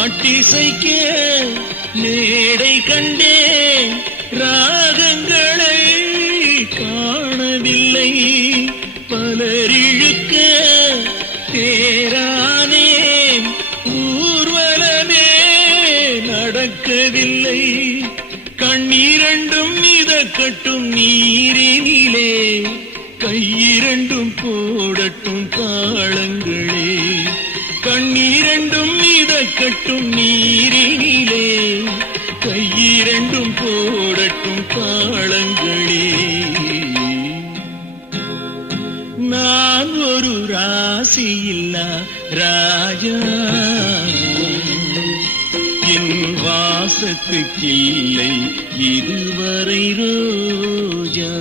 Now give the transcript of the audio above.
பாட்டிசைக்க மேடை கண்டேன், ராகங்களை காணவில்லை. பலரிழுக்க தேரானேன், ஊர்வலமே நடக்கவில்லை. கண்ணீரண்டும் மிதக்கட்டும் நீரினிலே, கையிரண்டும் போடட்டும் தாளங்களே. கண்ணீரண்டும் மிதக்கட்டும் நீரினிலே, கையிரண்டும் போடட்டும் தாளங்களே. நான் ஒரு ராசியில்லா ராஜா, என் வாசத்துக்கில்லை இதுவரை ரோஜா.